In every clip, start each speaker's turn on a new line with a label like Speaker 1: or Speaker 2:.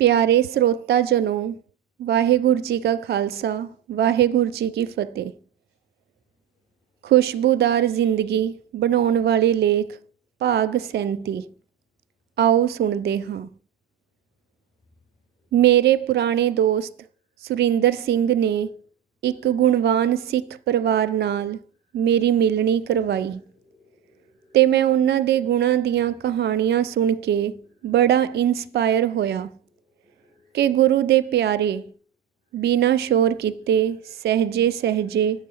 Speaker 1: ਪਿਆਰੇ ਸਰੋਤਾ ਜਨੋ, ਵਾਹਿਗੁਰੂ ਜੀ ਕਾ ਖਾਲਸਾ, ਵਾਹਿਗੁਰੂ ਜੀ ਕੀ ਫਤਿਹ। ਖੁਸ਼ਬੂਦਾਰ ਜ਼ਿੰਦਗੀ ਬਣਾਉਣ ਵਾਲੇ ਲੇਖ ਭਾਗ 37 ਆਓ ਸੁਣਦੇ ਹਾਂ। ਮੇਰੇ ਪੁਰਾਣੇ ਦੋਸਤ ਸੁਰਿੰਦਰ ਸਿੰਘ ਨੇ ਇੱਕ ਗੁਣਵਾਨ ਸਿੱਖ ਪਰਿਵਾਰ ਨਾਲ ਮੇਰੀ ਮਿਲਣੀ ਕਰਵਾਈ ਤੇ ਮੈਂ ਉਹਨਾਂ ਦੇ ਗੁਣਾਂ ਦੀਆਂ ਕਹਾਣੀਆਂ ਸੁਣ ਕੇ ਬੜਾ ਇਨਸਪਾਇਰ ਹੋਇਆ। ਕਿ ਗੁਰੂ ਦੇ ਪਿਆਰੇ ਬਿਨਾਂ ਸ਼ੋਰ ਕੀਤੇ ਸਹਿਜੇ ਸਹਿਜੇ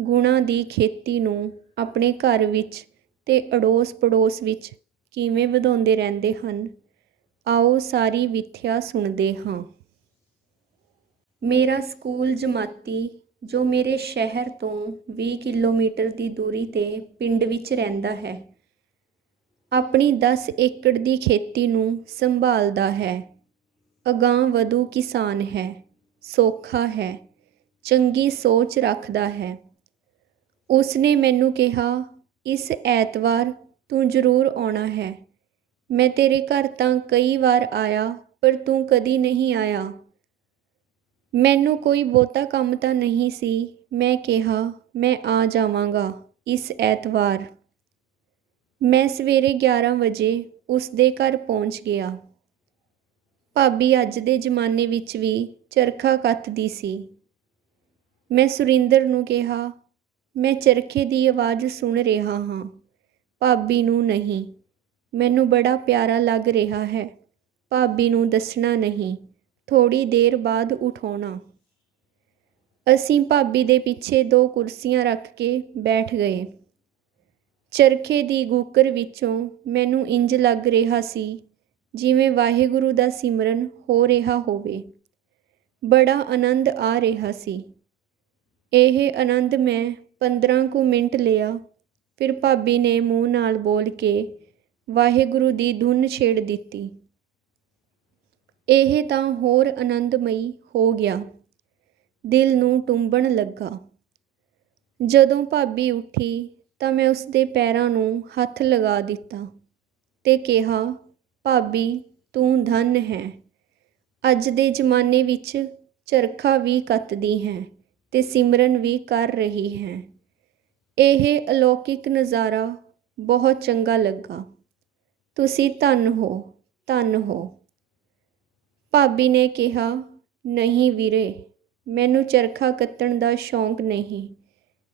Speaker 1: ਗੁਣਾਂ ਦੀ ਖੇਤੀ ਨੂੰ ਆਪਣੇ ਘਰ ਵਿੱਚ ਤੇ ਅੜੋਸ ਪੜੋਸ ਵਿੱਚ ਕਿਵੇਂ ਵਧਾਉਂਦੇ ਰਹਿੰਦੇ ਹਨ, ਆਓ ਸਾਰੀ ਵਿਥਿਆ ਸੁਣਦੇ ਹਾਂ। ਮੇਰਾ ਸਕੂਲ ਜਮਾਤੀ, ਜੋ ਮੇਰੇ ਸ਼ਹਿਰ ਤੋਂ 20 ਕਿਲੋਮੀਟਰ ਦੀ ਦੂਰੀ ਤੇ ਪਿੰਡ ਵਿੱਚ ਰਹਿੰਦਾ ਹੈ, ਆਪਣੀ 10 ਏਕੜ ਦੀ ਖੇਤੀ ਨੂੰ ਸੰਭਾਲਦਾ ਹੈ। ਅਗਾਂਹ ਵਧੂ ਕਿਸਾਨ ਹੈ, ਸੌਖਾ ਹੈ, ਚੰਗੀ ਸੋਚ ਰੱਖਦਾ ਹੈ। ਉਸਨੇ ਮੈਨੂੰ ਕਿਹਾ, ਇਸ ਐਤਵਾਰ ਤੂੰ ਜ਼ਰੂਰ ਆਉਣਾ ਹੈ। ਮੈਂ ਤੇਰੇ ਘਰ ਤਾਂ ਕਈ ਵਾਰ ਆਇਆ, ਪਰ ਤੂੰ ਕਦੀ ਨਹੀਂ ਆਇਆ। ਮੈਨੂੰ ਕੋਈ ਬਹੁਤਾ ਕੰਮ ਤਾਂ ਨਹੀਂ ਸੀ। ਮੈਂ ਕਿਹਾ, ਮੈਂ ਆ ਜਾਵਾਂਗਾ ਇਸ ਐਤਵਾਰ। ਮੈਂ ਸਵੇਰੇ 11 ਵਜੇ ਉਸ ਦੇ ਘਰ ਪਹੁੰਚ ਗਿਆ। ਭਾਬੀ ਅੱਜ ਦੇ ਜ਼ਮਾਨੇ ਵਿੱਚ ਵੀ ਚਰਖਾ ਕੱਤਦੀ ਸੀ। ਮੈਂ ਸੁਰਿੰਦਰ ਨੂੰ ਕਿਹਾ, ਮੈਂ ਚਰਖੇ ਦੀ ਆਵਾਜ਼ ਸੁਣ ਰਿਹਾ ਹਾਂ। ਭਾਬੀ ਨੂੰ ਨਹੀਂ, ਮੈਨੂੰ ਬੜਾ ਪਿਆਰਾ ਲੱਗ ਰਿਹਾ ਹੈ। ਭਾਬੀ ਨੂੰ ਦੱਸਣਾ ਨਹੀਂ ਥੋੜੀ ਦੇਰ ਬਾਅਦ ਉਠਾਉਣਾ। ਅਸੀਂ ਭਾਬੀ ਦੇ ਪਿੱਛੇ ਦੋ ਕੁਰਸੀਆਂ ਰੱਖ ਕੇ ਬੈਠ ਗਏ। ਚਰਖੇ ਦੀ ਗੂਕਰ ਵਿੱਚੋਂ ਮੈਨੂੰ ਇੰਜ ਲੱਗ ਰਿਹਾ ਸੀ ਜਿਵੇਂ ਵਾਹਿਗੁਰੂ ਦਾ ਸਿਮਰਨ ਹੋ ਰਿਹਾ ਹੋਵੇ। ਬੜਾ ਆਨੰਦ ਆ ਰਿਹਾ ਸੀ। ਇਹ ਆਨੰਦ ਮੈਂ 15 ਕੁ ਮਿੰਟ ਲਿਆ। ਫਿਰ ਭਾਬੀ ਨੇ ਮੂੰਹ ਨਾਲ ਬੋਲ ਕੇ ਵਾਹਿਗੁਰੂ ਦੀ ਧੁਨ ਛੇੜ ਦਿੱਤੀ। ਇਹ ਤਾਂ ਹੋਰ ਆਨੰਦਮਈ ਹੋ ਗਿਆ। ਦਿਲ ਨੂੰ ਟੁੰਬਣ ਲੱਗਾ। ਜਦੋਂ ਭਾਬੀ ਉੱਠੀ ਤਾਂ ਮੈਂ ਉਸ ਦੇ ਪੈਰਾਂ ਨੂੰ ਹੱਥ ਲਗਾ ਦਿੱਤਾ ਤੇ ਕਿਹਾ ਭਾਬੀ, ਤੂੰ ਧਨ ਹੈ। ਅੱਜ ਦੇ ਜ਼ਮਾਨੇ ਵਿੱਚ ਚਰਖਾ ਵੀ ਕੱਤਦੀ ਹੈ ਤੇ ਸਿਮਰਨ ਵੀ ਕਰ ਰਹੀ ਹੈ। ਇਹ ਅਲੌਕਿਕ ਨਜ਼ਾਰਾ ਬਹੁਤ ਚੰਗਾ ਲੱਗਾ। ਤੁਸੀਂ ਧਨ ਹੋ ਧਨ ਹੋ। ਭਾਬੀ ਨੇ ਕਿਹਾ, ਨਹੀਂ ਵੀਰੇ, ਮੈਨੂੰ ਚਰਖਾ ਕੱਤਣ ਦਾ ਸ਼ੌਂਕ ਨਹੀਂ।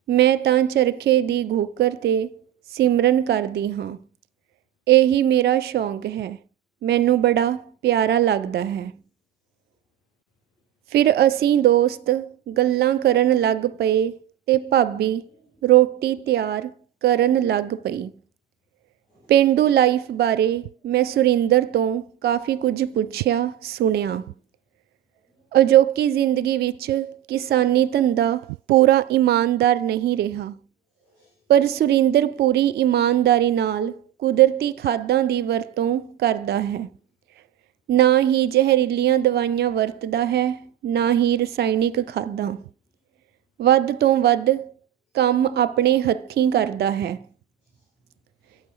Speaker 1: ਮੈਂ ਤਾਂ ਚਰਖੇ ਦੀ ਘੂਕਰ ਤੇ ਸਿਮਰਨ ਕਰਦੀ ਹਾਂ। ਇਹੀ ਮੇਰਾ ਸ਼ੌਂਕ ਹੈ। ਮੈਨੂੰ ਬੜਾ ਪਿਆਰਾ ਲੱਗਦਾ ਹੈ। ਫਿਰ ਅਸੀਂ ਦੋਸਤ ਗੱਲਾਂ ਕਰਨ ਲੱਗ ਪਏ ਤੇ ਭਾਬੀ ਰੋਟੀ ਤਿਆਰ ਕਰਨ ਲੱਗ ਪਈ। ਪਿੰਡੂ ਲਾਈਫ ਬਾਰੇ ਮੈਂ ਸੁਰਿੰਦਰ ਤੋਂ ਕਾਫੀ ਕੁਝ ਪੁੱਛਿਆ, ਸੁਣਿਆ। ਅਜੋਕੀ ਜ਼ਿੰਦਗੀ ਵਿੱਚ ਕਿਸਾਨੀ ਧੰਦਾ ਪੂਰਾ ਇਮਾਨਦਾਰ ਨਹੀਂ ਰਿਹਾ। ਪਰ ਸੁਰਿੰਦਰ ਪੂਰੀ ਇਮਾਨਦਾਰੀ ਨਾਲ ਕੁਦਰਤੀ ਖਾਦਾਂ ਦੀ ਵਰਤੋਂ ਕਰਦਾ ਹੈ। ਨਾ ਹੀ ਜ਼ਹਿਰੀਲੀਆਂ ਦਵਾਈਆਂ ਵਰਤਦਾ ਹੈ, ਨਾ ਹੀ ਰਸਾਇਣਿਕ ਖਾਦਾਂ। ਵੱਧ ਤੋਂ ਵੱਧ ਕੰਮ ਆਪਣੇ ਹੱਥੀਂ ਕਰਦਾ ਹੈ।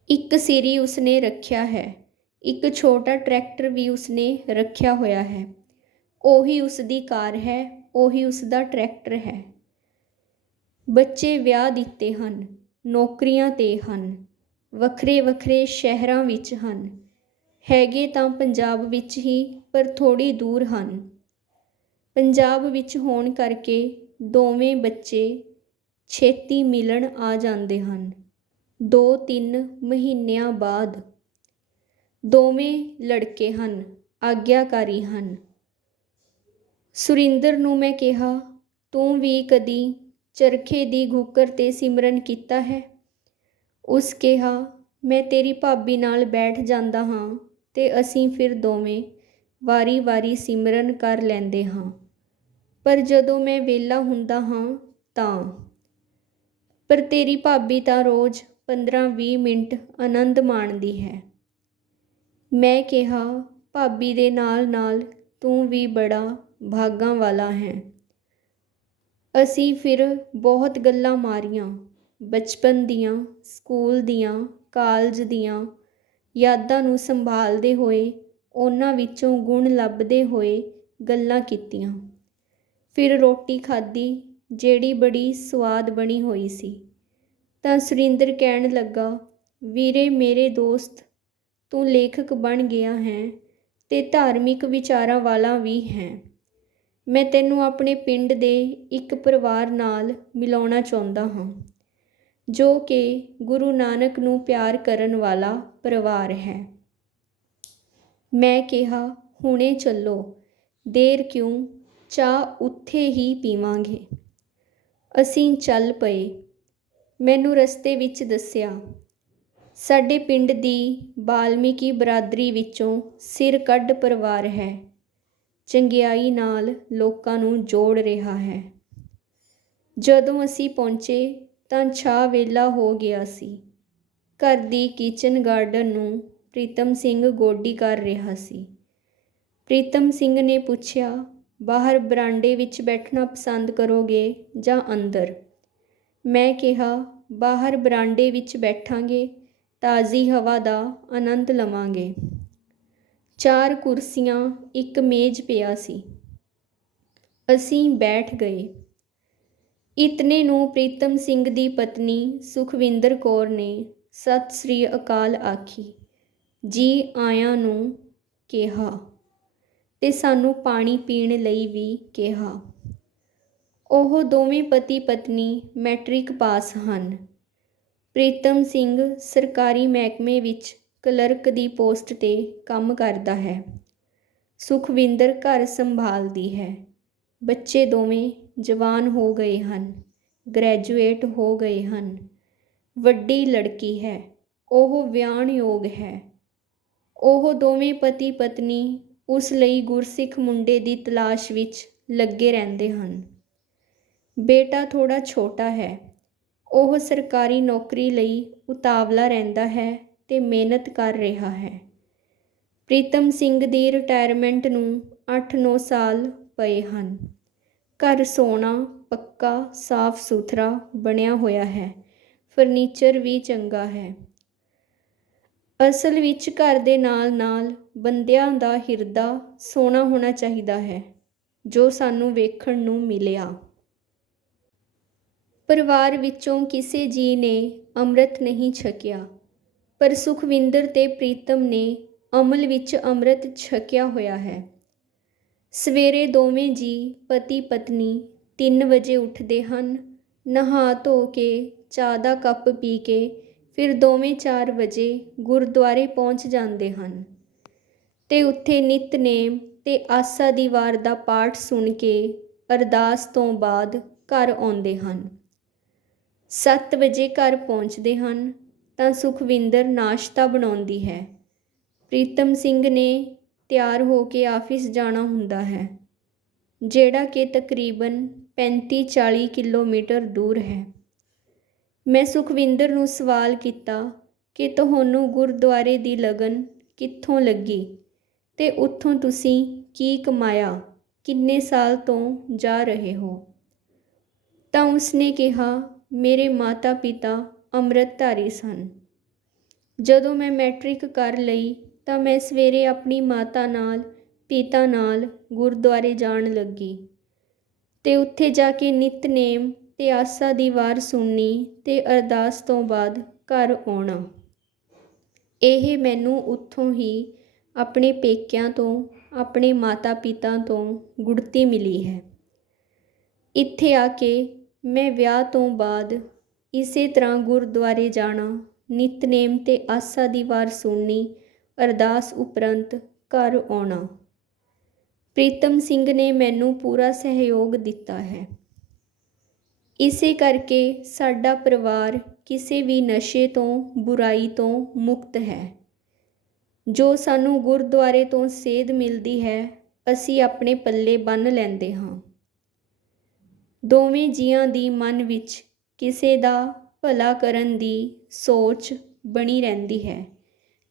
Speaker 1: ਇੱਕ ਸਿਰੀ ਉਸਨੇ ਰੱਖਿਆ ਹੈ, ਇੱਕ ਛੋਟਾ ਟਰੈਕਟਰ ਵੀ ਉਸਨੇ ਰੱਖਿਆ ਹੋਇਆ ਹੈ। ਉਹੀ ਉਸਦੀ ਕਾਰ ਹੈ, ਉਹੀ ਉਸਦਾ ਟਰੈਕਟਰ ਹੈ। ਬੱਚੇ ਵਿਆਹ ਦਿੱਤੇ ਹਨ, ਨੌਕਰੀਆਂ ਤੇ ਹਨ। ਵੱਖਰੇ ਵੱਖਰੇ ਸ਼ਹਿਰਾਂ ਵਿੱਚ ਹਨ। ਹੈਗੇ ਤਾਂ ਪੰਜਾਬ ਵਿੱਚ ਹੀ, ਪਰ ਥੋੜੀ ਦੂਰ ਹਨ। ਪੰਜਾਬ ਵਿੱਚ ਹੋਣ ਕਰਕੇ ਦੋਵੇਂ ਬੱਚੇ ਛੇਤੀ ਮਿਲਣ ਆ ਜਾਂਦੇ ਹਨ। ਦੋ ਤਿੰਨ ਮਹੀਨਿਆਂ ਬਾਅਦ ਦੋਵੇਂ ਲੜਕੇ ਹਨ, ਆਗਿਆਕਾਰੀ ਹਨ। ਸੁਰਿੰਦਰ ਨੂੰ ਮੈਂ ਕਿਹਾ, ਤੂੰ ਵੀ ਕਦੀ ਚਰਖੇ ਦੀ ਘੂਕਰ ਤੇ ਸਿਮਰਨ ਕੀਤਾ ਹੈ? ਉਸ ਕਿਹਾ, ਮੈਂ ਤੇਰੀ ਭਾਬੀ ਨਾਲ ਬੈਠ ਜਾਂਦਾ ਹਾਂ ਅਤੇ ਅਸੀਂ ਫਿਰ ਦੋਵੇਂ ਵਾਰੀ-ਵਾਰੀ ਸਿਮਰਨ ਕਰ ਲੈਂਦੇ ਹਾਂ। ਪਰ ਜਦੋਂ ਮੈਂ ਵਿਹਲਾ ਹੁੰਦਾ ਹਾਂ ਤਾਂ ਪਰ ਤੇਰੀ ਭਾਬੀ ਤਾਂ ਰੋਜ਼ 15-20 ਮਿੰਟ ਆਨੰਦ ਮਾਣਦੀ ਹੈ। ਮੈਂ ਕਿਹਾ, ਭਾਬੀ ਦੇ ਨਾਲ-ਨਾਲ ਤੂੰ ਵੀ ਬੜਾ ਭਾਗਾਂ ਵਾਲਾ ਹੈ। ਅਸੀਂ ਫਿਰ ਬਹੁਤ ਗੱਲਾਂ ਮਾਰੀਆਂ। ਬਚਪਨ ਦੀਆਂ, ਸਕੂਲ ਦੀਆਂ, ਕਾਲਜ ਦੀਆਂ ਯਾਦਾਂ ਨੂੰ ਸੰਭਾਲਦੇ ਹੋਏ, ਉਹਨਾਂ ਵਿੱਚੋਂ ਗੁਣ ਲੱਭਦੇ ਹੋਏ ਗੱਲਾਂ ਕੀਤੀਆਂ। ਫਿਰ ਰੋਟੀ ਖਾਧੀ, ਜਿਹੜੀ ਬੜੀ ਸਵਾਦ ਬਣੀ ਹੋਈ ਸੀ। ਤਾਂ ਸੁਰਿੰਦਰ ਕਹਿਣ ਲੱਗਾ, ਵੀਰੇ, ਮੇਰੇ ਦੋਸਤ, ਤੂੰ ਲੇਖਕ ਬਣ ਗਿਆ ਹੈ ਤੇ ਧਾਰਮਿਕ ਵਿਚਾਰਾਂ ਵਾਲਾ ਵੀ ਹੈ। ਮੈਂ ਤੈਨੂੰ ਆਪਣੇ ਪਿੰਡ ਦੇ ਇੱਕ ਪਰਿਵਾਰ ਨਾਲ ਮਿਲਾਉਣਾ ਚਾਹੁੰਦਾ ਹਾਂ। ਜੋ ਕਿ ਗੁਰੂ ਨਾਨਕ ਨੂੰ ਪਿਆਰ ਕਰਨ ਵਾਲਾ ਪਰਿਵਾਰ ਹੈ। ਮੈਂ ਕਿਹਾ, ਹੁਣੇ ਚੱਲੋ। ਦੇਰ ਕਿਉਂ? ਚਾਹ ਉੱਥੇ ਹੀ ਪੀਵਾਂਗੇ। ਅਸੀਂ ਚੱਲ ਪਏ। ਮੈਨੂੰ ਰਸਤੇ ਵਿੱਚ ਦੱਸਿਆ, ਸਾਡੇ ਪਿੰਡ ਦੀ ਬਾਲਮੀਕੀ ਬਰਾਦਰੀ ਵਿੱਚੋਂ ਸਿਰ ਕੱਢ ਪਰਿਵਾਰ ਹੈ। ਚੰਗਿਆਈ ਨਾਲ ਲੋਕਾਂ ਨੂੰ ਜੋੜ ਰਿਹਾ ਹੈ। ਜਦੋਂ ਅਸੀਂ ਪਹੁੰਚੇ ਤਾਂ ਛਾ ਵੇਲਾ ਹੋ ਗਿਆ ਸੀ। ਘਰ ਦੀ ਕਿਚਨ ਗਾਰਡਨ ਨੂੰ ਪ੍ਰੀਤਮ ਸਿੰਘ ਗੋਡੀ ਕਰ ਰਿਹਾ ਸੀ। ਪ੍ਰੀਤਮ ਸਿੰਘ ਨੇ ਪੁੱਛਿਆ, ਬਾਹਰ ਬਰਾਂਡੇ ਵਿੱਚ ਬੈਠਣਾ ਪਸੰਦ ਕਰੋਗੇ ਜਾਂ ਅੰਦਰ? ਮੈਂ ਕਿਹਾ, ਬਾਹਰ ਬਰਾਂਡੇ ਵਿੱਚ ਬੈਠਾਂਗੇ, ਤਾਜ਼ੀ ਹਵਾ ਦਾ ਆਨੰਦ ਲਵਾਂਗੇ। ਚਾਰ ਕੁਰਸੀਆਂ, ਇੱਕ ਮੇਜ਼ ਪਿਆ ਸੀ। ਅਸੀਂ ਬੈਠ ਗਏ। ਇਤਨੇ ਨੂੰ ਪ੍ਰੀਤਮ ਸਿੰਘ ਦੀ ਪਤਨੀ ਸੁਖਵਿੰਦਰ ਕੌਰ ਨੇ ਸਤਿ ਸ੍ਰੀ ਅਕਾਲ ਆਖੀ। ਜੀ ਆਇਆਂ ਨੂੰ ਕਿਹਾ ਤੇ ਸਾਨੂੰ ਪਾਣੀ ਪੀਣ ਲਈ ਵੀ ਕਿਹਾ। ਉਹ ਦੋਵੇਂ ਪਤੀ ਪਤਨੀ ਮੈਟ੍ਰਿਕ ਪਾਸ ਹਨ। ਪ੍ਰੀਤਮ ਸਿੰਘ ਸਰਕਾਰੀ ਮਹਿਕਮੇ ਵਿੱਚ ਕਲਰਕ ਦੀ ਪੋਸਟ ਤੇ ਕੰਮ ਕਰਦਾ ਹੈ। ਸੁਖਵਿੰਦਰ ਘਰ ਸੰਭਾਲਦੀ ਹੈ। ਬੱਚੇ ਦੋਵੇਂ ਜਵਾਨ ਹੋ ਗਏ ਹਨ ਗ੍ਰੈਜੂਏਟ ਹੋ ਗਏ ਹਨ। ਵੱਡੀ ਲੜਕੀ ਹੈ, ਉਹ ਵਿਆਹਣਯੋਗ ਹੈ। ਉਹ ਦੋਵੇਂ ਪਤੀ ਪਤਨੀ ਉਸ ਲਈ ਗੁਰਸਿੱਖ ਮੁੰਡੇ ਦੀ ਤਲਾਸ਼ ਵਿੱਚ ਲੱਗੇ ਰਹਿੰਦੇ ਹਨ। ਬੇਟਾ ਥੋੜਾ ਛੋਟਾ ਹੈ, ਉਹ ਸਰਕਾਰੀ ਨੌਕਰੀ ਲਈ ਉਤਾਵਲਾ ਰਹਿੰਦਾ ਹੈ ਤੇ ਮਿਹਨਤ ਕਰ ਰਿਹਾ ਹੈ। ਪ੍ਰੀਤਮ ਸਿੰਘ ਦੀ ਰਿਟਾਇਰਮੈਂਟ ਨੂੰ 8-9 ਸਾਲ ਪਏ ਹਨ। ਘਰ ਸੋਹਣਾ, ਪੱਕਾ, ਸਾਫ਼ ਸੁਥਰਾ ਬਣਿਆ ਹੋਇਆ ਹੈ। ਫਰਨੀਚਰ ਵੀ ਚੰਗਾ ਹੈ। ਅਸਲ ਵਿੱਚ ਘਰ ਦੇ ਨਾਲ-ਨਾਲ ਬੰਦਿਆਂ ਦਾ ਹਿਰਦਾ ਸੋਹਣਾ ਹੋਣਾ ਚਾਹੀਦਾ ਹੈ, ਜੋ ਸਾਨੂੰ ਵੇਖਣ ਨੂੰ ਮਿਲਿਆ। ਪਰਿਵਾਰ ਵਿੱਚੋਂ ਕਿਸੇ ਜੀ ਨੇ ਅੰਮ੍ਰਿਤ ਨਹੀਂ ਛਕਿਆ, ਪਰ ਸੁਖਵਿੰਦਰ ਤੇ ਪ੍ਰੀਤਮ ਨੇ ਅਮਲ ਵਿੱਚ ਅੰਮ੍ਰਿਤ ਛਕਿਆ ਹੋਇਆ ਹੈ। ਸਵੇਰੇ ਦੋਵੇਂ ਜੀ ਪਤੀ ਪਤਨੀ ਤਿੰਨ ਵਜੇ ਉੱਠਦੇ ਹਨ। ਨਹਾ ਧੋ ਕੇ, ਚਾਹ ਦਾ ਕੱਪ ਪੀ ਕੇ, ਫਿਰ ਦੋਵੇਂ ਚਾਰ ਵਜੇ ਗੁਰਦੁਆਰੇ ਪਹੁੰਚ ਜਾਂਦੇ ਹਨ। ਅਤੇ ਉੱਥੇ ਨਿਤਨੇਮ ਅਤੇ ਆਸਾ ਦੀ ਵਾਰ ਦਾ ਪਾਠ ਸੁਣ ਕੇ ਅਰਦਾਸ ਤੋਂ ਬਾਅਦ ਘਰ ਆਉਂਦੇ ਹਨ। 7 ਵਜੇ ਘਰ ਪਹੁੰਚਦੇ ਹਨ ਤਾਂ ਸੁਖਵਿੰਦਰ ਨਾਸ਼ਤਾ ਬਣਾਉਂਦੀ ਹੈ। ਪ੍ਰੀਤਮ ਸਿੰਘ ਨੇ ਤਿਆਰ ਹੋ ਕੇ ਆਫਿਸ ਜਾਣਾ ਹੁੰਦਾ ਹੈ, ਜਿਹੜਾ ਕਿ ਤਕਰੀਬਨ 35-40 ਕਿਲੋਮੀਟਰ ਦੂਰ ਹੈ। ਮੈਂ ਸੁਖਵਿੰਦਰ ਨੂੰ ਸਵਾਲ ਕੀਤਾ ਕਿ ਤੁਹਾਨੂੰ ਗੁਰਦੁਆਰੇ ਦੀ ਲਗਨ ਕਿੱਥੋਂ ਲੱਗੀ ਤੇ ਉੱਥੋਂ ਤੁਸੀਂ ਕੀ ਕਮਾਇਆ, ਕਿੰਨੇ ਸਾਲ ਤੋਂ ਜਾ ਰਹੇ ਹੋ? ਤਾਂ ਉਸਨੇ ਕਿਹਾ, ਮੇਰੇ ਮਾਤਾ-ਪਿਤਾ ਅੰਮ੍ਰਿਤਧਾਰੀ ਸਨ। ਜਦੋਂ ਮੈਂ ਮੈਟ੍ਰਿਕ ਕਰ ਲਈ ਤਾਂ ਮੈਂ ਸਵੇਰੇ ਆਪਣੀ ਮਾਤਾ ਨਾਲ, ਪਿਤਾ ਨਾਲ ਗੁਰਦੁਆਰੇ ਜਾਣ ਲੱਗੀ। ਤੇ ਉੱਥੇ ਜਾ ਕੇ ਨਿਤਨੇਮ ਤੇ ਆਸਾ ਦੀ ਵਾਰ ਸੁਣਨੀ ਤੇ ਅਰਦਾਸ ਤੋਂ ਬਾਅਦ ਘਰ ਆਉਣਾ। ਇਹ ਮੈਨੂੰ ਉੱਥੋਂ ਹੀ ਆਪਣੇ ਪੇਕਿਆਂ ਤੋਂ, ਆਪਣੇ ਮਾਤਾ-ਪਿਤਾ ਤੋਂ ਗੁੜਤੀ ਮਿਲੀ ਹੈ। ਇੱਥੇ ਆ ਕੇ ਮੈਂ ਵਿਆਹ ਤੋਂ ਬਾਅਦ ਇਸੇ ਤਰ੍ਹਾਂ ਗੁਰਦੁਆਰੇ ਜਾਣਾ, ਨਿਤਨੇਮ ਤੇ ਆਸਾ ਦੀ ਵਾਰ ਸੁਣਨੀ ਅਰਦਾਸ ਉਪਰੰਤ ਘਰ ਆਉਣਾ। ਪ੍ਰੀਤਮ ਸਿੰਘ ਨੇ ਮੈਨੂੰ ਪੂਰਾ ਸਹਿਯੋਗ ਦਿੱਤਾ ਹੈ। ਇਸੇ ਕਰਕੇ ਸਾਡਾ ਪਰਿਵਾਰ ਕਿਸੇ ਵੀ ਨਸ਼ੇ ਤੋਂ, ਬੁਰਾਈ ਤੋਂ ਮੁਕਤ ਹੈ। ਜੋ ਸਾਨੂੰ ਗੁਰਦੁਆਰੇ ਤੋਂ ਸੇਧ ਮਿਲਦੀ ਹੈ, ਅਸੀਂ ਆਪਣੇ ਪੱਲੇ ਬੰਨ ਲੈਂਦੇ ਹਾਂ। ਦੋਵੇਂ ਜੀਆਂ ਦੀ ਮਨ ਵਿੱਚ ਕਿਸੇ ਦਾ ਭਲਾ ਕਰਨ ਦੀ ਸੋਚ ਬਣੀ ਰਹਿੰਦੀ ਹੈ।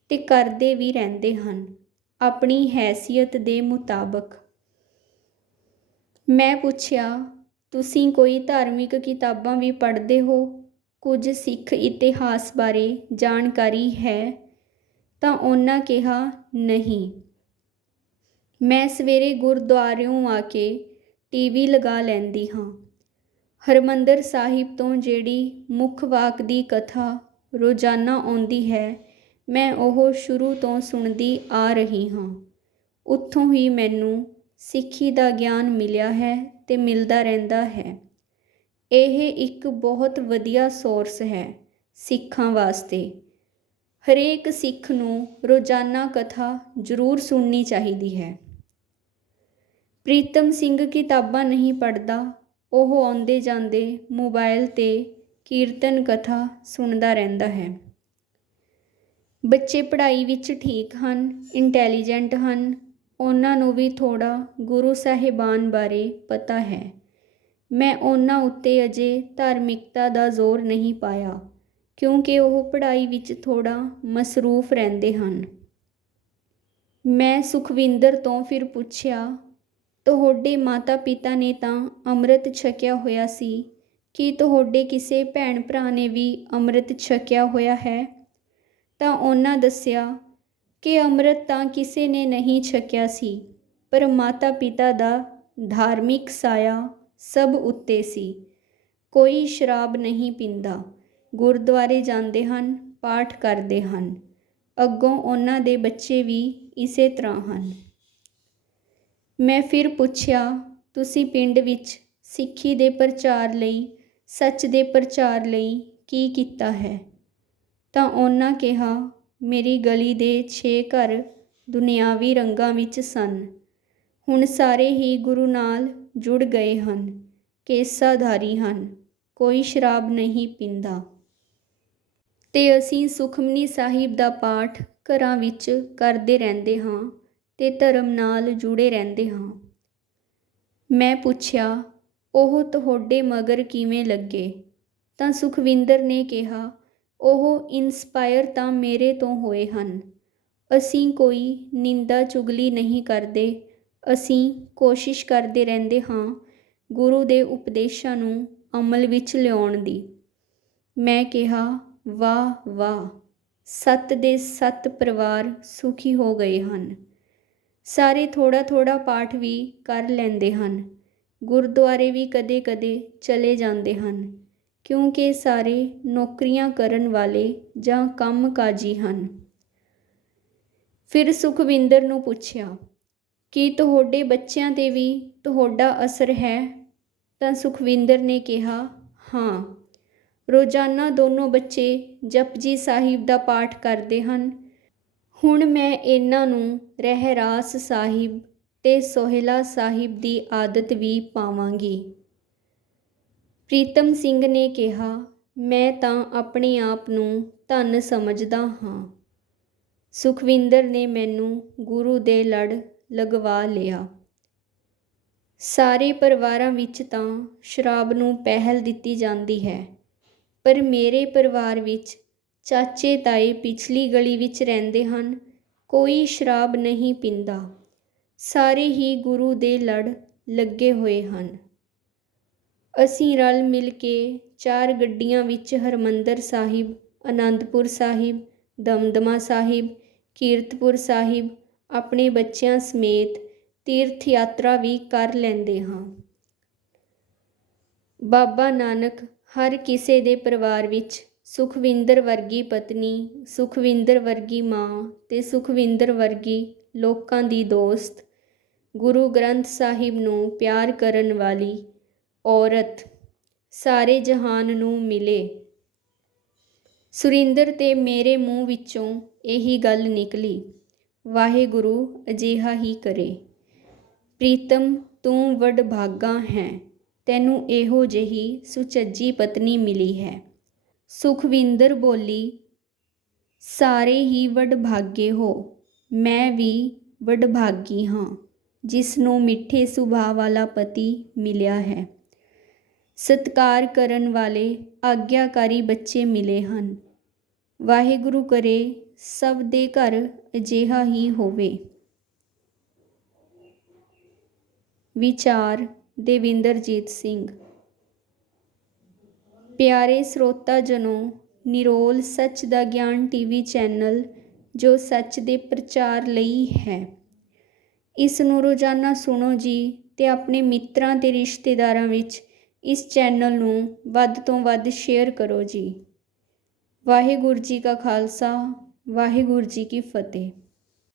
Speaker 1: ਤੇ ਕਰਦੇ ਵੀ ਰਹਿੰਦੇ ਹਨ। ਆਪਣੀ ਹੈਸੀਅਤ ਦੇ ਮੁਤਾਬਕ ਮੈਂ ਪੁੱਛਿਆ, ਤੁਸੀਂ ਕੋਈ ਧਾਰਮਿਕ ਕਿਤਾਬਾਂ ਵੀ ਪੜ੍ਹਦੇ ਹੋ? ਕੁਝ ਸਿੱਖ ਇਤਿਹਾਸ ਬਾਰੇ ਜਾਣਕਾਰੀ ਹੈ? ਤਾਂ ਉਹਨਾਂ ਕਿਹਾ, ਨਹੀਂ। ਮੈਂ ਸਵੇਰੇ ਗੁਰਦੁਆਰਿਓਂ ਆ ਕੇ ਟੀਵੀ ਲਗਾ ਲੈਂਦੀ ਹਾਂ। ਹਰਮੰਦਰ ਸਾਹਿਬ ਤੋਂ ਜਿਹੜੀ ਮੁੱਖ ਵਾਕ ਦੀ ਕਥਾ ਰੋਜ਼ਾਨਾ ਆਉਂਦੀ ਹੈ ਮੈਂ ਉਹ ਸ਼ੁਰੂ ਤੋਂ ਸੁਣਦੀ ਆ ਰਹੀ ਹਾਂ। ਉੱਥੋਂ ਹੀ ਮੈਨੂੰ ਸਿੱਖੀ ਦਾ ਗਿਆਨ ਮਿਲਿਆ ਹੈ ਅਤੇ ਮਿਲਦਾ ਰਹਿੰਦਾ ਹੈ। ਇਹ ਇੱਕ ਬਹੁਤ ਵਧੀਆ ਸੋਰਸ ਹੈ ਸਿੱਖਾਂ ਵਾਸਤੇ। ਹਰੇਕ ਸਿੱਖ ਨੂੰ ਰੋਜ਼ਾਨਾ ਕਥਾ ਜ਼ਰੂਰ ਸੁਣਨੀ ਚਾਹੀਦੀ ਹੈ। ਪ੍ਰੀਤਮ ਸਿੰਘ ਕਿਤਾਬਾਂ ਨਹੀਂ ਪੜ੍ਹਦਾ, ਉਹ ਆਉਂਦੇ ਜਾਂਦੇ ਮੋਬਾਈਲ ਤੇ ਕੀਰਤਨ ਕਥਾ ਸੁਣਦਾ ਰਹਿੰਦਾ ਹੈ। ਬੱਚੇ ਪੜ੍ਹਾਈ ਵਿੱਚ ਠੀਕ ਹਨ, ਇੰਟੈਲੀਜੈਂਟ ਹਨ, ਉਹਨਾਂ ਨੂੰ ਵੀ ਥੋੜ੍ਹਾ ਗੁਰੂ ਸਾਹਿਬਾਨ ਬਾਰੇ ਪਤਾ ਹੈ। ਮੈਂ ਉਹਨਾਂ ਉੱਤੇ ਅਜੇ ਧਾਰਮਿਕਤਾ ਦਾ ਜ਼ੋਰ ਨਹੀਂ ਪਾਇਆ, ਕਿਉਂਕਿ ਉਹ ਪੜ੍ਹਾਈ ਵਿੱਚ ਥੋੜ੍ਹਾ ਮਸਰੂਫ ਰਹਿੰਦੇ ਹਨ। ਮੈਂ ਸੁਖਵਿੰਦਰ ਤੋਂ ਫਿਰ ਪੁੱਛਿਆ, ਤੁਹਾਡੇ ਮਾਤਾ ਪਿਤਾ ਨੇ ਤਾਂ ਅੰਮ੍ਰਿਤ ਛਕਿਆ ਹੋਇਆ ਸੀ, ਕੀ ਤੁਹਾਡੇ ਕਿਸੇ ਭੈਣ ਭਰਾ ਨੇ ਵੀ ਅੰਮ੍ਰਿਤ ਛਕਿਆ ਹੋਇਆ ਹੈ? ਤਾਂ ਉਹਨਾਂ ਦੱਸਿਆ ਕਿ ਅੰਮ੍ਰਿਤ ਤਾਂ ਕਿਸੇ ਨੇ ਨਹੀਂ ਛਕਿਆ ਸੀ, ਪਰ ਮਾਤਾ ਪਿਤਾ ਦਾ ਧਾਰਮਿਕ ਸਾਇਆ ਸਭ ਉੱਤੇ ਸੀ। ਕੋਈ ਸ਼ਰਾਬ ਨਹੀਂ ਪੀਂਦਾ। ਗੁਰਦੁਆਰੇ ਜਾਂਦੇ ਹਨ, ਪਾਠ ਕਰਦੇ ਹਨ। ਅੱਗੋਂ ਉਹਨਾਂ ਦੇ ਬੱਚੇ ਵੀ ਇਸੇ ਤਰ੍ਹਾਂ ਹਨ। ਮੈਂ ਫਿਰ ਪੁੱਛਿਆ, ਤੁਸੀਂ ਪਿੰਡ ਵਿੱਚ ਸਿੱਖੀ ਦੇ ਪ੍ਰਚਾਰ ਲਈ, ਸੱਚ ਦੇ ਪ੍ਰਚਾਰ ਲਈ ਕੀ ਕੀਤਾ ਹੈ? ਤਾਂ ਉਹਨਾਂ ਕਿਹਾ, ਮੇਰੀ ਗਲੀ ਦੇ ਛੇ ਘਰ ਦੁਨਿਆਵੀ ਰੰਗਾਂ ਵਿੱਚ ਸਨ। ਹੁਣ ਸਾਰੇ ਹੀ ਗੁਰੂ ਨਾਲ ਜੁੜ ਗਏ ਹਨ, ਕੇਸਾਧਾਰੀ ਹਨ, ਕੋਈ ਸ਼ਰਾਬ ਨਹੀਂ ਪੀਂਦਾ। ਤੇ ਅਸੀਂ ਸੁਖਮਨੀ ਸਾਹਿਬ ਦਾ ਪਾਠ ਘਰਾਂ ਵਿੱਚ ਕਰਦੇ ਰਹਿੰਦੇ ਹਾਂ ਤੇ ਧਰਮ ਨਾਲ ਜੁੜੇ ਰਹਿੰਦੇ ਹਾਂ। ਮੈਂ ਪੁੱਛਿਆ, ਉਹ ਤੁਹਾਡੇ ਮਗਰ ਕਿਵੇਂ ਲੱਗੇ? ਤਾਂ ਸੁਖਵਿੰਦਰ ਨੇ ਕਿਹਾ ਉਹ ਇਨਸਪਾਇਰ ਤਾਂ ਮੇਰੇ ਤੋਂ ਹੋਏ ਹਨ। ਅਸੀਂ ਕੋਈ ਨਿੰਦਾ ਚੁਗਲੀ ਨਹੀਂ ਕਰਦੇ। ਅਸੀਂ ਕੋਸ਼ਿਸ਼ ਕਰਦੇ ਰਹਿੰਦੇ ਹਾਂ ਗੁਰੂ ਦੇ ਉਪਦੇਸ਼ਾਂ ਨੂੰ ਅਮਲ ਵਿੱਚ ਲਿਆਉਣ ਦੀ। ਮੈਂ ਕਿਹਾ, ਵਾਹ ਵਾਹ, ਸੱਤ ਦੇ ਸੱਤ ਪਰਿਵਾਰ ਸੁਖੀ ਹੋ ਗਏ ਹਨ। ਸਾਰੇ ਥੋੜਾ ਥੋੜਾ ਪਾਠ ਵੀ ਕਰ ਲੈਂਦੇ ਹਨ। ਗੁਰਦੁਆਰੇ ਵੀ ਕਦੇ-ਕਦੇ ਚਲੇ ਜਾਂਦੇ ਹਨ। ਕਿਉਂਕਿ ਸਾਰੇ ਨੌਕਰੀਆਂ ਕਰਨ ਵਾਲੇ ਜਾਂ ਕੰਮਕਾਜੀ ਹਨ। ਫਿਰ ਸੁਖਵਿੰਦਰ ਨੂੰ ਪੁੱਛਿਆ, ਕੀ ਤੁਹਾਡੇ ਬੱਚਿਆਂ ਤੇ ਵੀ ਤੁਹਾਡਾ ਅਸਰ ਹੈ? ਤਾਂ ਸੁਖਵਿੰਦਰ ਨੇ ਕਿਹਾ, ਹਾਂ, ਰੋਜ਼ਾਨਾ ਦੋਨੋਂ ਬੱਚੇ ਜਪਜੀ ਸਾਹਿਬ ਦਾ ਪਾਠ ਕਰਦੇ ਹਨ। ਹੁਣ ਮੈਂ ਇਹਨਾਂ ਨੂੰ ਰਹਿਰਾਸ ਸਾਹਿਬ ਤੇ ਸੋਹਿਲਾ ਸਾਹਿਬ ਦੀ ਆਦਤ ਵੀ ਪਾਵਾਂਗੀ। ਪ੍ਰੀਤਮ ਸਿੰਘ ਨੇ ਕਿਹਾ, ਮੈਂ ਤਾਂ ਆਪਣੇ ਆਪ ਨੂੰ ਧਨ ਸਮਝਦਾ ਹਾਂ। ਸੁਖਵਿੰਦਰ ਨੇ ਮੈਨੂੰ ਗੁਰੂ ਦੇ ਲੜ ਲਗਵਾ ਲਿਆ। ਸਾਰੇ ਪਰਿਵਾਰਾਂ ਵਿੱਚ ਤਾਂ ਸ਼ਰਾਬ ਨੂੰ ਪਹਿਲ ਦਿੱਤੀ ਜਾਂਦੀ ਹੈ, ਪਰ ਮੇਰੇ ਪਰਿਵਾਰ ਵਿੱਚ ਚਾਚੇ ਤਾਏ ਪਿਛਲੀ ਗਲੀ ਵਿੱਚ ਰਹਿੰਦੇ ਹਨ, ਕੋਈ ਸ਼ਰਾਬ ਨਹੀਂ ਪੀਂਦਾ। ਸਾਰੇ ਹੀ ਗੁਰੂ ਦੇ ਲੜ ਲੱਗੇ ਹੋਏ ਹਨ। ਅਸੀਂ ਰਲ ਮਿਲ ਕੇ ਚਾਰ ਗੱਡੀਆਂ ਵਿੱਚ ਹਰਿਮੰਦਰ ਸਾਹਿਬ, ਅਨੰਦਪੁਰ ਸਾਹਿਬ, ਦਮਦਮਾ ਸਾਹਿਬ, ਕੀਰਤਪੁਰ ਸਾਹਿਬ ਆਪਣੇ ਬੱਚਿਆਂ ਸਮੇਤ ਤੀਰਥ ਯਾਤਰਾ ਵੀ ਕਰ ਲੈਂਦੇ ਹਾਂ। ਬਾਬਾ ਨਾਨਕ ਹਰ ਕਿਸੇ ਦੇ ਪਰਿਵਾਰ ਵਿੱਚ ਸੁਖਵਿੰਦਰ ਵਰਗੀ ਪਤਨੀ, ਸੁਖਵਿੰਦਰ ਵਰਗੀ ਮਾਂ ਤੇ ਸੁਖਵਿੰਦਰ ਵਰਗੀ ਲੋਕਾਂ ਦੀ ਦੋਸਤ, ਗੁਰੂ ਗ੍ਰੰਥ ਸਾਹਿਬ ਨੂੰ ਪਿਆਰ ਕਰਨ ਵਾਲੀ ਔਰਤ ਸਾਰੇ ਜਹਾਨ ਨੂੰ ਮਿਲੇ। ਸੁਰਿੰਦਰ ਤੇ ਮੇਰੇ ਮੂੰਹ ਵਿੱਚੋਂ ਇਹੀ ਗੱਲ ਨਿਕਲੀ, ਵਾਹਿਗੁਰੂ ਅਜਿਹਾ ਹੀ ਕਰੇ। ਪ੍ਰੀਤਮ, ਤੂੰ ਵਡ ਹੈ। ਤੈਨੂੰ ਇਹੋ ਜਿਹੀ ਸੁਚੱਜੀ ਪਤਨੀ ਮਿਲੀ ਹੈ। ਸੁਖਵਿੰਦਰ ਬੋਲੀ, ਸਾਰੇ ਹੀ ਵਡਭਾਗੇ ਹੋ। ਮੈਂ ਵੀ ਵਡਭਾਗੀ ਹਾਂ, ਜਿਸ ਨੂੰ ਮਿੱਠੇ ਸੁਭਾਅ ਵਾਲਾ ਪਤੀ ਮਿਲਿਆ ਹੈ। ਸਤਿਕਾਰ ਕਰਨ ਵਾਲੇ ਆਗਿਆਕਾਰੀ ਬੱਚੇ ਮਿਲੇ ਹਨ। ਵਾਹਿਗੁਰੂ ਕਰੇ ਸਭ ਦੇ ਘਰ ਅਜਿਹਾ ਹੀ ਹੋਵੇ। ਵਿਚਾਰ ਦੇਵਿੰਦਰਜੀਤ ਸਿੰਘ। ਪਿਆਰੇ ਸਰੋਤਾ ਜਨੋ ਨਿਰੋਲ ਸੱਚ ਦਾ ਗਿਆਨ ਟੀਵੀ ਚੈਨਲ ਜੋ ਸੱਚ ਦੇ ਪ੍ਰਚਾਰ ਲਈ ਹੈ। ਇਸ ਨੂੰ ਰੋਜ਼ਾਨਾ ਸੁਣੋ ਜੀ ਤੇ ਆਪਣੇ ਮਿੱਤਰਾਂ ਤੇ ਰਿਸ਼ਤੇਦਾਰਾਂ ਵਿੱਚ ਇਸ ਚੈਨਲ ਨੂੰ ਵੱਧ ਤੋਂ ਵੱਧ ਸ਼ੇਅਰ ਕਰੋ ਜੀ। ਵਾਹਿਗੁਰੂ ਜੀ ਕਾ ਖਾਲਸਾ, ਵਾਹਿਗੁਰੂ ਜੀ ਕੀ ਫਤਿਹ।